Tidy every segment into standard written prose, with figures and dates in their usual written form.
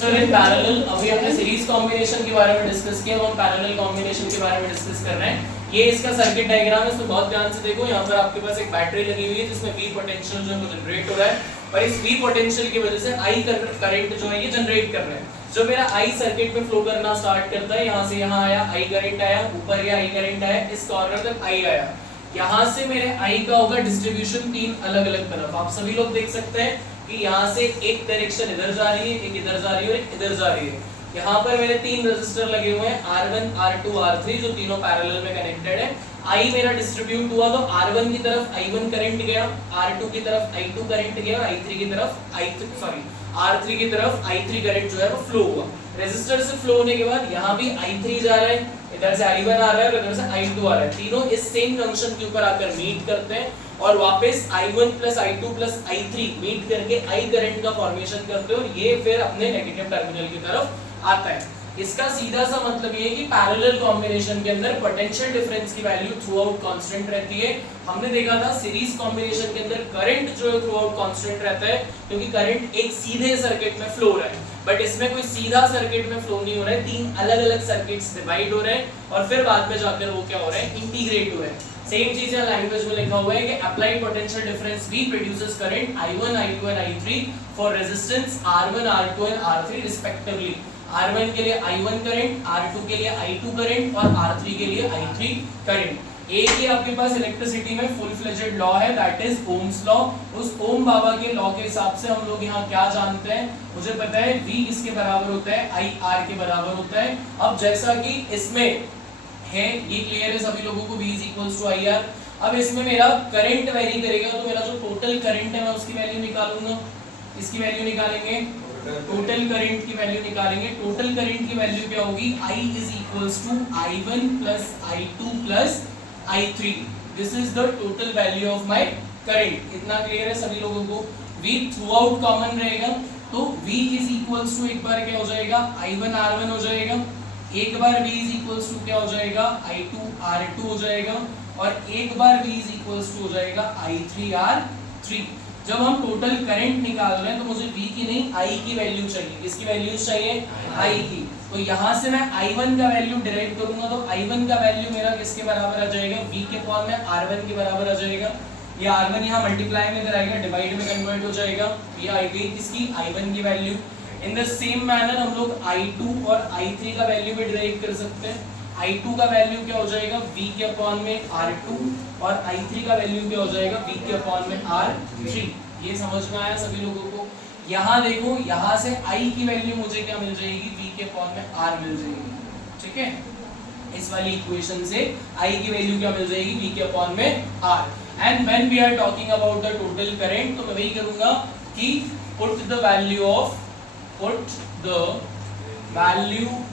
Parallel अभी हमने series combination के बारे में डिस्कस किया, हम पैरेलल कॉम्बिनेशन के बारे में डिस्कस कर रहे हैं। ये इसका सर्किट डायग्राम है, इसमें बहुत ध्यान से देखो। यहाँ पर आपके पास एक बैटरी लगी हुई है जिसमें V पोटेंशियल जो है वो जनरेट हो रहा है, और इस V पोटेंशियल की वजह से I करंट जो है ये जनरेट कर रहा है। जो मेरा I सर्किट में फ्लो करना स्टार्ट करता है, यहाँ से यहाँ आया I करंट आया, ऊपर ये I करंट आया, इस कॉर्नर तक I आया। यहाँ से मेरे I का होगा डिस्ट्रीब्यूशन तीन अलग अलग तरफ। आप सभी लोग देख सकते हैं कि यहाँ से एक डायरेक्शन इधर जा रही है, एक इधर जा रही है और एक इधर जा रही है। यहाँ पर मेरे तीन रेजिस्टर लगे हुए हैं R1, R2, R3 जो तीनों पैरेलल में कनेक्टेड है। I मेरा डिस्ट्रीब्यूट हुआ तो R1 की तरफ I1 करंट गया, R2 की तरफ I2 करंट गया और R3 की तरफ I3 करंट जो है वो फ्लो हुआ। रेजिस्टर से फ्लो होने के बाद यहाँ भी I3 जा रहा है, इधर से I1 आ रहा है और इधर से I2 आ रहा है। तीनों इस सेम जंक्शन के ऊपर आकर मीट करते हैं और वापस I1 plus I2 plus I3 meet करके I करंट का फॉर्मेशन करते हैं और ये फिर अपने नेगेटिव टर्मिनल की तरफ आता है। इसका सीधा सा मतलब ये है कि पैरेलल कॉम्बिनेशन के अंदर पोटेंशियल डिफरेंस की वैल्यू थ्रू आउट कांस्टेंट रहती है। हमने देखा था सीरीज कॉम्बिनेशन के अंदर करंट जो है थ्रू आउट कांस्टेंट रहता है, क्योंकि करंट एक सीधे सर्किट में फ्लो हो रहा है। बट इसमें कोई सीधा सर्किट में फ्लो नहीं हो रहा है, तीन अलग अलग सर्किट्स डिवाइड हो रहे हैं और फिर बाद में जाकर वो क्या हो रहा है, इंटीग्रेट हो रहे हैं। सेम चीज है लैंग्वेज में लिखा हुआ है कि applied potential difference V produces current I1, I2 and I3 for resistance R1, R2 and R3 respectively. R1 के लिए I1 करंट, R2 के लिए I2 करंट और R3 के लिए I3 करंट। एक ही आपके पास इलेक्ट्रिसिटी में फुल फ्लेजेड लॉ है, दैट इज ओम्स लॉ। उस ओम बाबा के लॉ के हिसाब से हम लोग यहाँ क्या जानते हैं, मुझे पता है V किसके बराबर होता है, IR के बराबर होता है। अब जैसा कि इसमें है, ये क्लियर है सभी लोगों को, V is equals to IR। अब इसमें मेरा करंट वेरी करेगा तो मेरा जो टोटल करंट है मैं उसकी वैल्यू निकालूंगा। इसकी वैल्यू निकालेंगे, टोटल करंट की वैल्यू निकालेंगे। टोटल करंट की वैल्यू क्या होगी, I is equals to I1 plus I2 plus I3। This is the total value of my current. इतना क्लियर है सभी लोगों को। V थ्रू आउट कॉमन रहेगा तो V is equals to एक बार क्या हो जाएगा, I1 R1 हो जाएगा, एक बार V is equals to क्या हो जाएगा, I2 R2 हो जाएगा और एक बार V is equals to हो जाएगा I3 R3। जब हम टोटल करंट निकाल रहे हैं तो मुझे V की नहीं I की वैल्यू चाहिए। किसकी वैल्यू चाहिए, I की। तो यहाँ से मैं I1 का वैल्यू डिराइव करूंगा तो I1 का वैल्यू मेरा किसके बराबर आ जाएगा, V के अपॉन में R1 के बराबर आ जाएगा। ये R1 यहाँ मल्टीप्लाई में इधर आएगा, डिवाइड में कन्वर्ट हो जाएगा। ये आ गई किसकी, I1 की value. In the same manner हम लोग I2 और I3 का वैल्यू भी डिराइव कर सकते हैं। I2 का वैल्यू क्या हो जाएगा, V के अपॉन में R2 और I3 का वैल्यू क्या हो जाएगा, V के अपॉन में R3। ये समझ में आया सभी लोगों को। यहाँ देखो, यहाँ से I की वैल्यू मुझे क्या मिल जाएगी, V के अपॉन में R मिल जाएगी। ठीक है, इस वाली इक्वेशन से I की वैल्यू क्या मिल जाएगी, V के अपॉन में R। And when we are talking about the total current तो मैं वही करूंगा कि put the value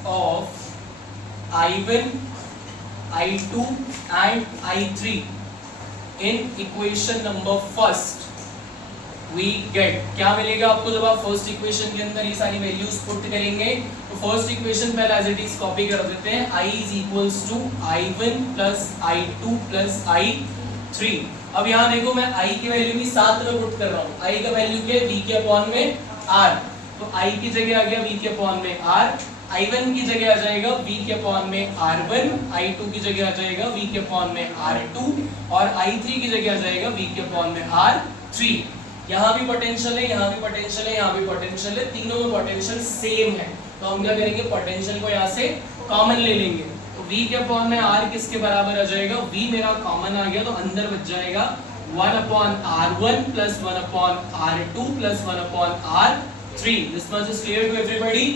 of I1, I2 and I3 in equation number first। we get क्या मिलेगा आपको जब आप फर्स्ट इक्वेशन के अंदर ये सारी वैल्यूज पुट करेंगे। तो फर्स्ट इक्वेशन पहले एज इट इज कॉपी कर देते हैं, I is equals to I1 plus I2 plus I3। अब यहाँ देखो मैं I की वैल्यू भी साथ में पुट कर रहा हूँ। I का वैल्यू क्या है, V के अपॉन में R। तो I की जगह आ गया V के अपॉन में R, I1 की जगह आ जाएगा V के अपॉन में R1, I2 की जगह आ जाएगा V के अपॉन में R2 और I3 की जगह आ जाएगा V के अपॉन में R3। यहाँ भी पोटेंशियल है, यहाँ भी पोटेंशियल है, यहाँ भी पोटेंशियल है, तीनों में पोटेंशियल सेम है। तो हम क्या करेंगे, पोटेंशियल को यहाँ से कॉमन ले लेंगे। तो V के अपॉन में R किसके बराबर आ जाएगा, V मेरा कॉमन आ गया तो अंदर बच जाएगा 1 upon R1 plus 1 upon R2 plus 1 upon R3। This much is clear to everybody.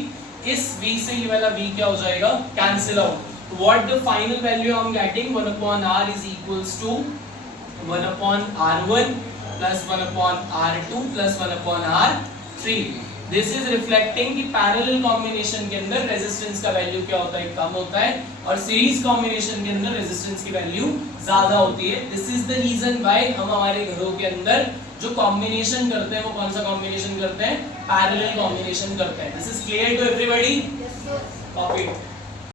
इस V से ये वाला V क्या हो जाएगा, cancel out. What the final value I am getting, 1 upon R is equals to 1 upon R1 plus 1 upon R2 plus 1 upon R3। This is reflecting कि parallel combination के अंदर रेजिस्टेंस का वैल्यू क्या होता है, कम होता है, और सीरीज कॉम्बिनेशन के अंदर रेजिस्टेंस की वैल्यू ज्यादा होती है। This is the reason why हम हमारे घरों के अंदर जो कॉम्बिनेशन करते हैं वो कौन सा कॉम्बिनेशन करते हैं, पैरेलल कॉम्बिनेशन करते हैं। This is clear to everybody, copy.